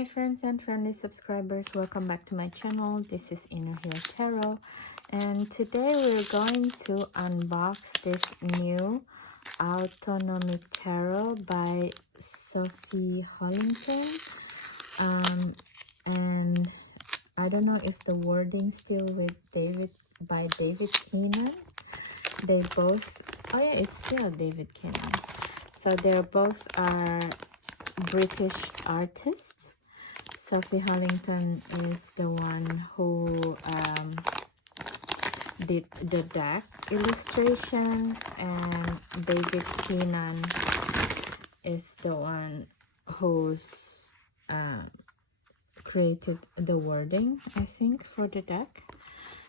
Hi friends and friendly subscribers, welcome back to my channel. This is Inner Heal Tarot, and today we're going to unbox this new Autonomic Tarot by Sophie Hollington. And I don't know if the wording's still with David Keenan. They both, oh yeah, it's still David Keenan. So they're both are British artists. Sophie Hollington is the one who did the deck illustration, and David Keenan is the one who's created the wording, I think, for the deck.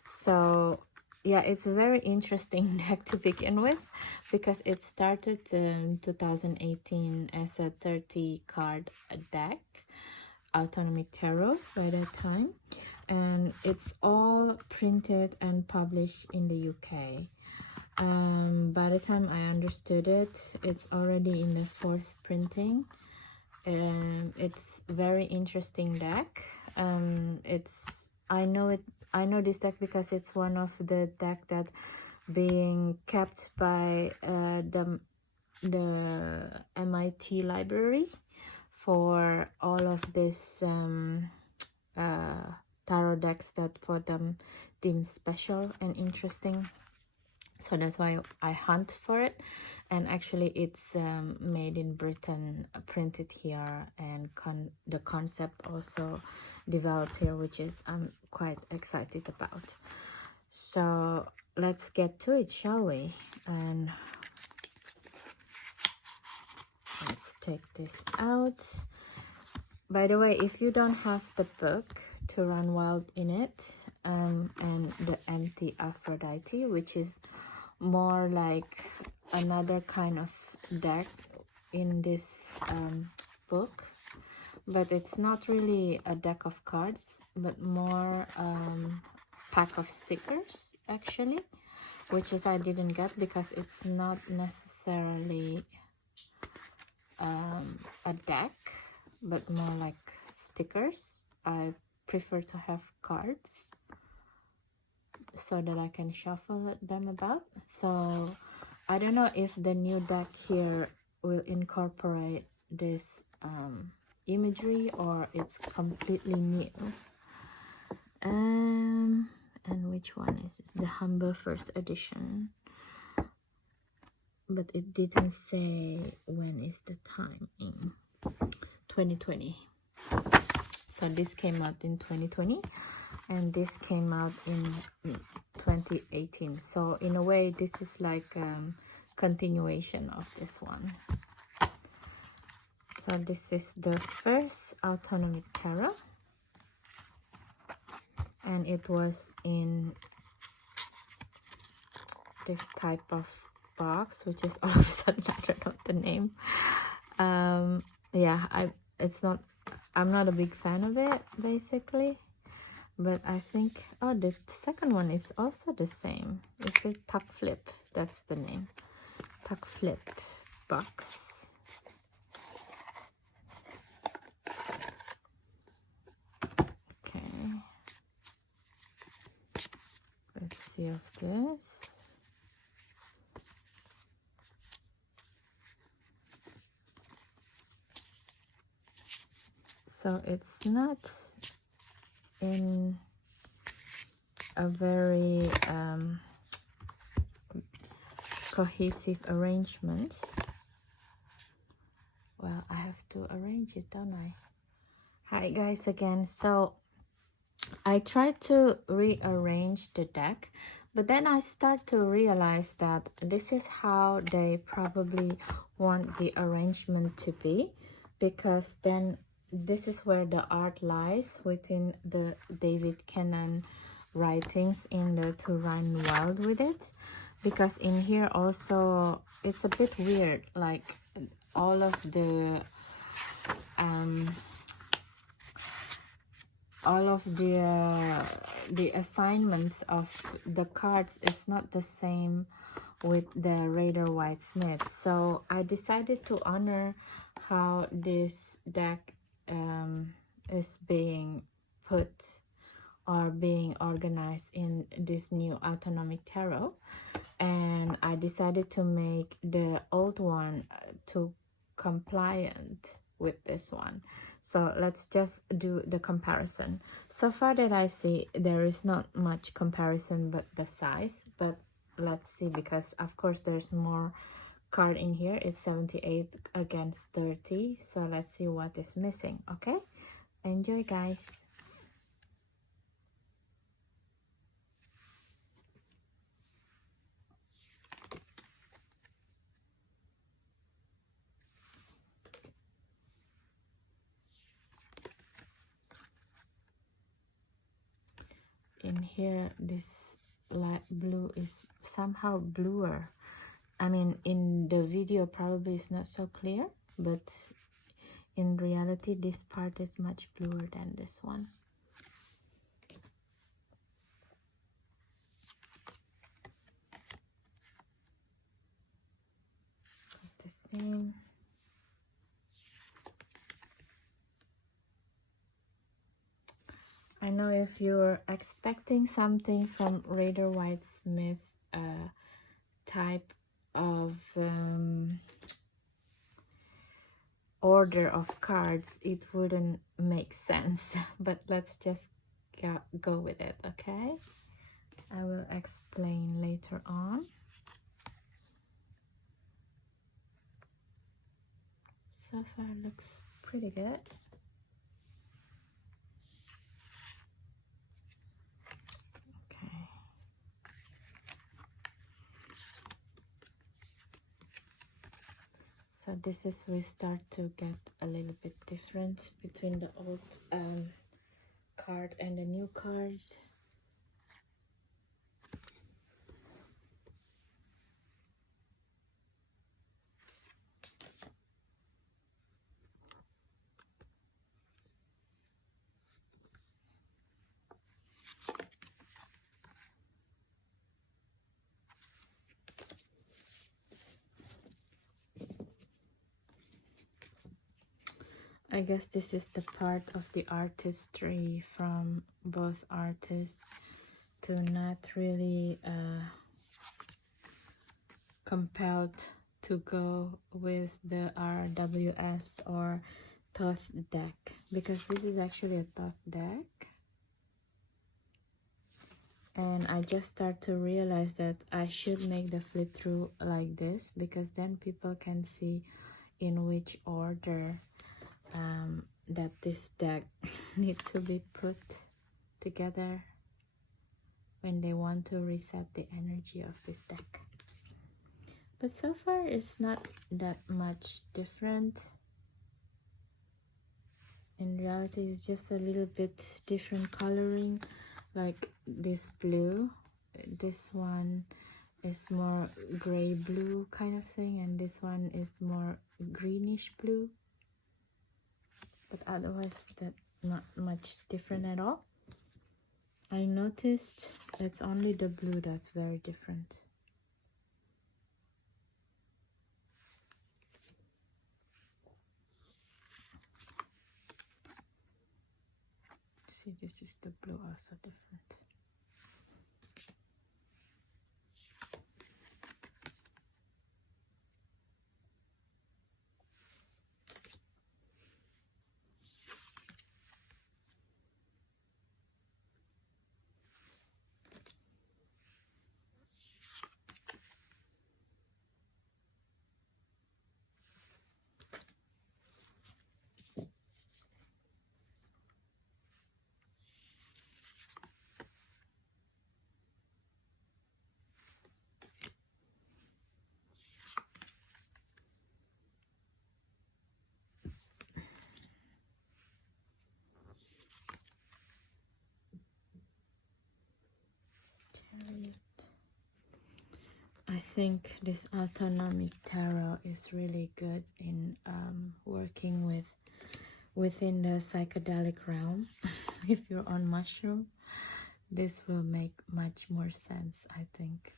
So yeah, it's a very interesting deck to begin with, because it started in 2018 as a 30 card deck, Autonomic Tarot by that time, and it's all printed and published in the UK. By the time I understood it, it's already in the 4th printing. It's very interesting deck. I know this deck because it's one of the deck that being kept by the MIT library for all of this tarot decks that for them deemed special and interesting. So that's why I hunt for it. And actually it's made in Britain, printed here, and the concept also developed here, which is I'm quite excited about. So let's get to it, shall we? And let's take this out. By the way, if you don't have the book To Run Wild in it, and the Anti-Aphrodite, which is more like another kind of deck in this book, but it's not really a deck of cards, but more pack of stickers actually, which is I didn't get because it's not necessarily a deck, but more like stickers. I prefer to have cards so that I can shuffle them about. So I don't know if the new deck here will incorporate this imagery or it's completely new. And which one is this? The Humble First Edition, but it didn't say when is the timing. 2020. So this came out in 2020, and this came out in 2018. So in a way, this is like continuation of this one. So this is the first Autonomic Tarot, and it was in this type of box, which is all of a sudden I don't know the name. Yeah, I'm not a big fan of it basically, but I think, oh, the second one is also the same. Is it Tuck Flip? That's the name. Tuck Flip box. Okay, let's see of this. So it's not in a very cohesive arrangement. Well, I have to arrange it, don't I? Hi guys again. So I tried to rearrange the deck, but then I start to realize that this is how they probably want the arrangement to be, because then this is where the art lies within the David Keenan writings in the To Run Wild with it. Because in here also it's a bit weird, like all of the assignments of the cards is not the same with the Rider-Waite-Smith. So I decided to honor how this deck is being put or being organized in this new Autonomic Tarot, and I decided to make the old one to compliant with this one. So let's just do the comparison. So far that I see, there is not much comparison but the size, but let's see, because of course there's more card in here. It's 78 against 30, so let's see what is missing. Okay, enjoy guys. In here, this light blue is somehow bluer. I mean, in the video probably it's not so clear, but in reality this part is much bluer than this one. The same. I know if you're expecting something from Rider Waite Smith type of order of cards, it wouldn't make sense, but let's just go with it. Okay, I will explain later on. So far looks pretty good. Okay, so this is, we start to get a little bit different between the old card and the new cards. I guess this is the part of the artistry from both artists to not really compelled to go with the RWS or Thoth deck, because this is actually a Thoth deck. And I just start to realize that I should make the flip through like this, because then people can see in which order that this deck need to be put together when they want to reset the energy of this deck. But so far it's not that much different. In reality it's just a little bit different coloring, like this blue, this one is more gray blue kind of thing, and this one is more greenish blue. But otherwise that's not much different at all. I noticed it's only the blue that's very different. See, this is the blue also different. I think this Autonomic Tarot is really good in working within the psychedelic realm. If you're on mushroom, this will make much more sense, I think.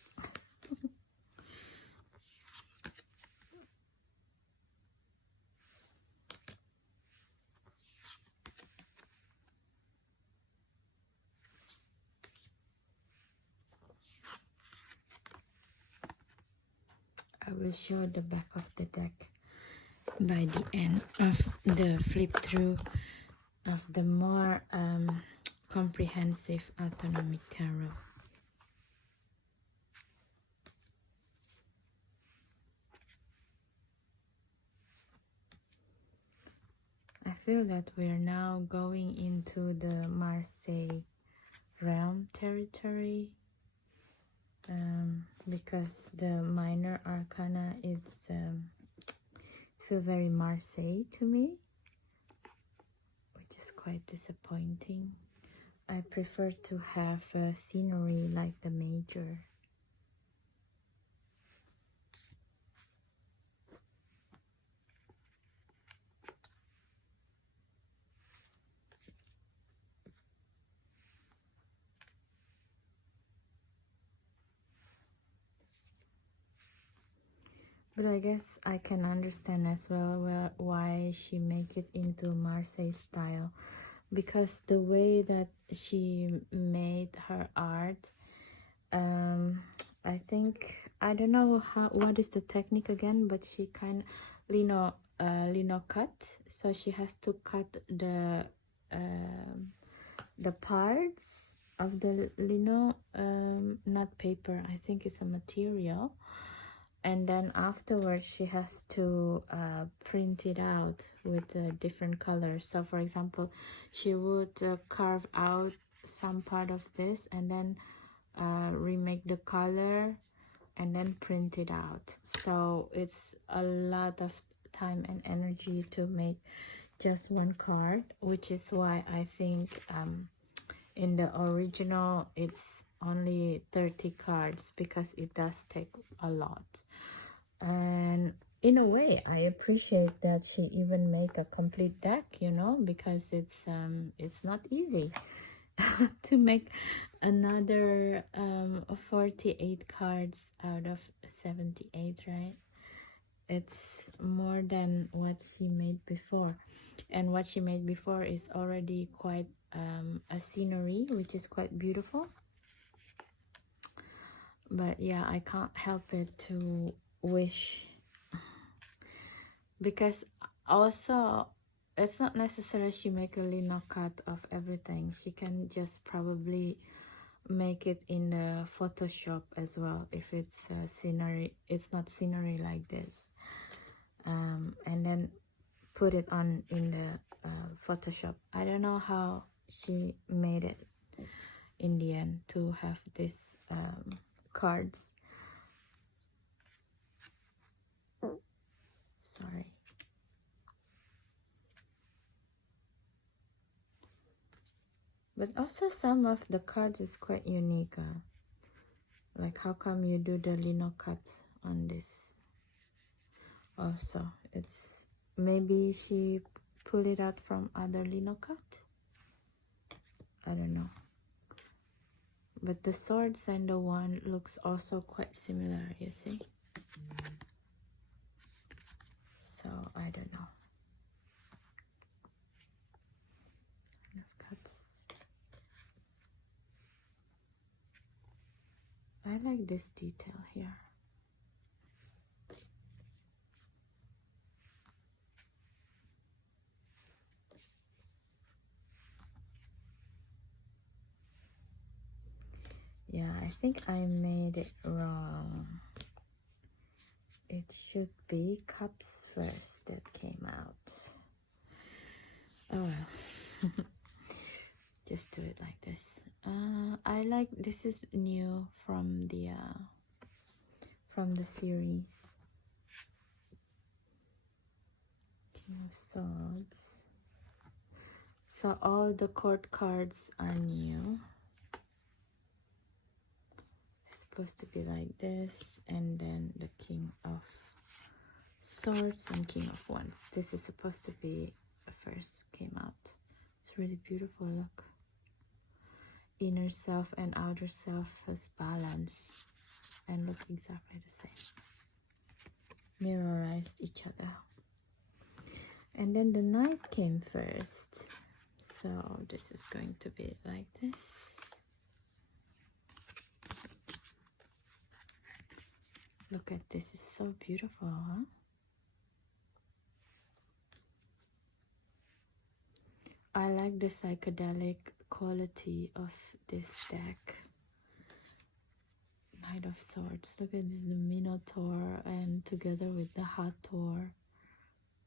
I will show the back of the deck by the end of the flip through of the more comprehensive Autonomic Tarot. I feel that we're now going into the Marseille realm territory, because the minor arcana is feel very Marseille to me, which is quite disappointing. I prefer to have scenery like the major. But I guess I can understand as well why she make it into Marseille style, because the way that she made her art, I think, I don't know what is the technique again, but she kind of lino cut, so she has to cut the parts of the lino, not paper, I think it's a material, and then afterwards she has to print it out with different colors. So for example, she would carve out some part of this and then remake the color and then print it out. So it's a lot of time and energy to make just one card, which is why I think in the original it's only 30 cards, because it does take a lot. And in a way I appreciate that she even make a complete deck, you know, because it's not easy to make another 48 cards out of 78, right? It's more than what she made before, and what she made before is already quite a scenery, which is quite beautiful. But yeah, I can't help it to wish, because also it's not necessary she make a lino cut of everything. She can just probably make it in the Photoshop as well, if it's scenery, it's not scenery like this, and then put it on in the Photoshop. I don't know how she made it in the end to have this cards. Sorry. But also some of the cards is quite unique. Like how come you do the lino cut on this? Also, it's maybe she pulled it out from other lino cut. I don't know. But the swords and the wand looks also quite similar, you see? So I don't know. Cuts. I like this detail here. Yeah, I think I made it wrong. It should be cups first that came out. Oh well. Just do it like this. I like, this is new from the series. King of Swords. So all the court cards are new. It's supposed to be like this, and then the King of Swords and King of Wands. This is supposed to be first came out. It's really beautiful, look. Inner self and outer self has balance and look exactly the same. Mirrorized each other. And then the Knight came first. So this is going to be like this. Look at this, it's so beautiful, huh? I like the psychedelic quality of this deck. Knight of Swords. Look at this Minotaur and together with the Hathor.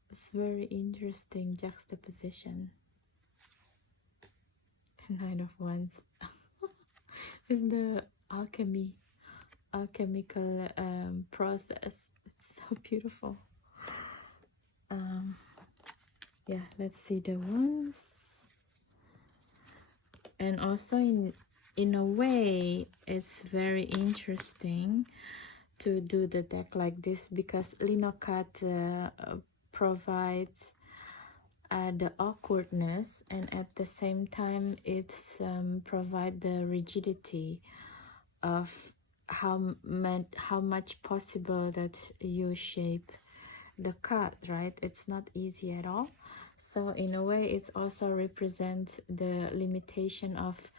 It's very interesting juxtaposition. Knight of Wands. It's the alchemical process. It's so beautiful. Yeah, let's see the ones. And also in a way it's very interesting to do the deck like this, because Linocut provides the awkwardness, and at the same time it's provide the rigidity of how much possible that you shape the card, right? It's not easy at all. So in a way it's also represent the limitation of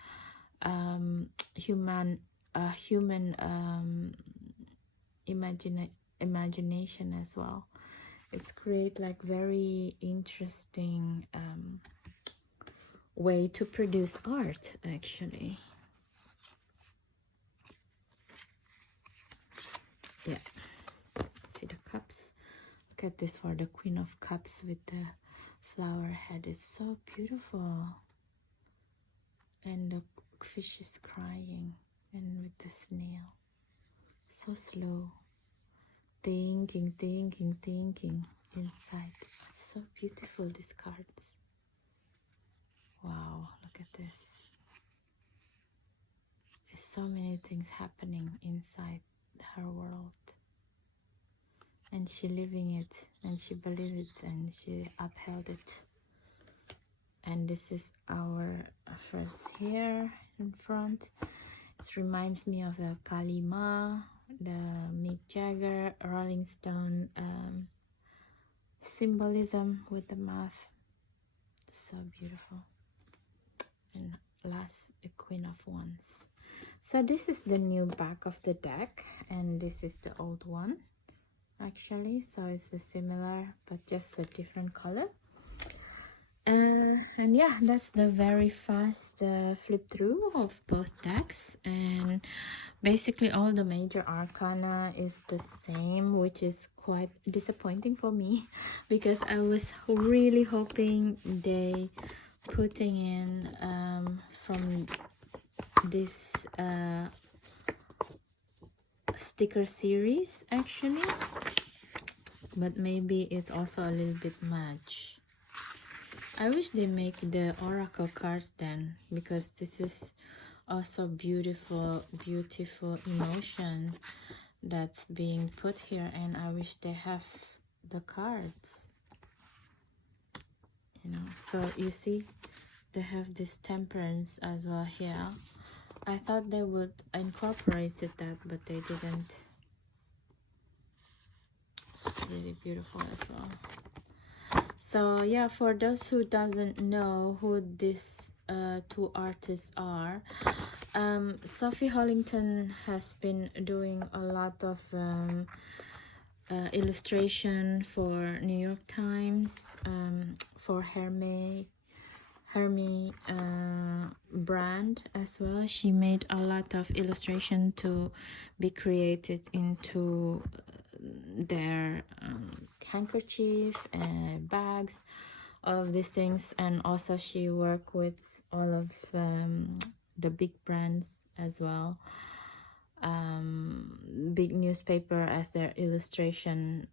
human imagination as well. It's create like very interesting way to produce art, actually. Yeah, see the cups. Look at this for the Queen of Cups with the flower head. It's so beautiful. And the fish is crying, and with the snail. So slow. Thinking inside. It's so beautiful, these cards. Wow, look at this. There's so many things happening inside her world. And she living it, and she believed it, and she upheld it. And this is our first here in front. It reminds me of the Kalima, the Mick Jagger, Rolling Stone symbolism with the mouth. So beautiful. And last, the Queen of Wands. So this is the new back of the deck, and this is the old one actually. So it's a similar but just a different color. And yeah, that's the very fast flip through of both decks. And basically all the major arcana is the same, which is quite disappointing for me, because I was really hoping they putting in from this sticker series actually, but maybe it's also a little bit much. I wish they make the oracle cards then, because this is also beautiful emotion that's being put here, and I wish they have the cards, you know. So you see they have this temperance as well here. I thought they would incorporate that, but they didn't. It's really beautiful as well. So yeah, for those who doesn't know who these two artists are, Sophie Hollington has been doing a lot of illustration for New York Times, for Hermès brand as well. She made a lot of illustration to be created into their handkerchief and bags, all of these things. And also she worked with all of the big brands as well, big newspaper as their illustration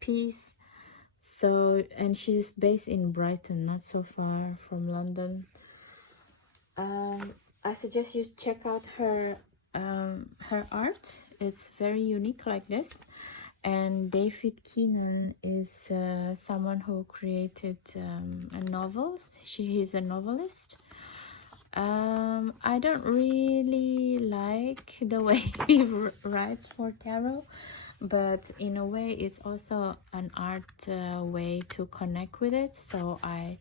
piece. So, and she's based in Brighton, not so far from London. I suggest you check out her art. It's very unique like this. And David Keenan is someone who created a novel. He's a novelist. I don't really like the way he writes for tarot, but in a way it's also an art way to connect with it, so I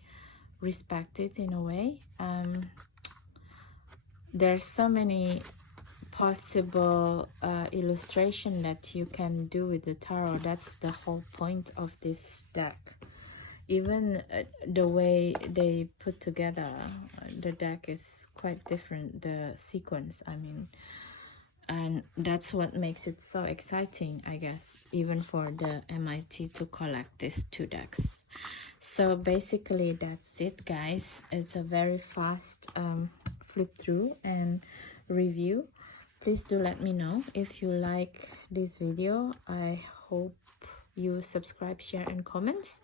respect it in a way. There's so many possible illustration that you can do with the tarot. That's the whole point of this deck. Even the way they put together the deck is quite different, the sequence, I mean, and that's what makes it so exciting, I guess, even for the MIT to collect these two decks. So basically that's it, guys. It's a very fast flip through and review. Please do let me know if you like this video. I hope you subscribe, share, and comments.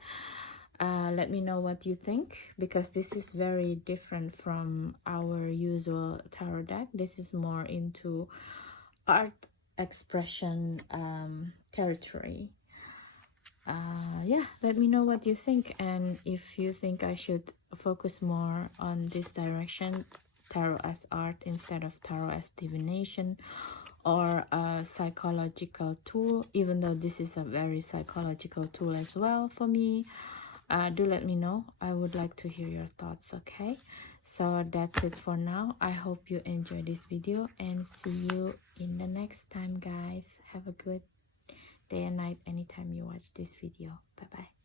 Let me know what you think, because this is very different from our usual tarot deck. This is more into art expression territory. Yeah, let me know what you think, and if you think I should focus more on this direction, tarot as art instead of tarot as divination, or a psychological tool, even though this is a very psychological tool as well for me. Do let me know. I would like to hear your thoughts. Okay, so that's it for now. I hope you enjoyed this video, and see you in the next time, guys. Have a good day and night anytime you watch this video. Bye bye.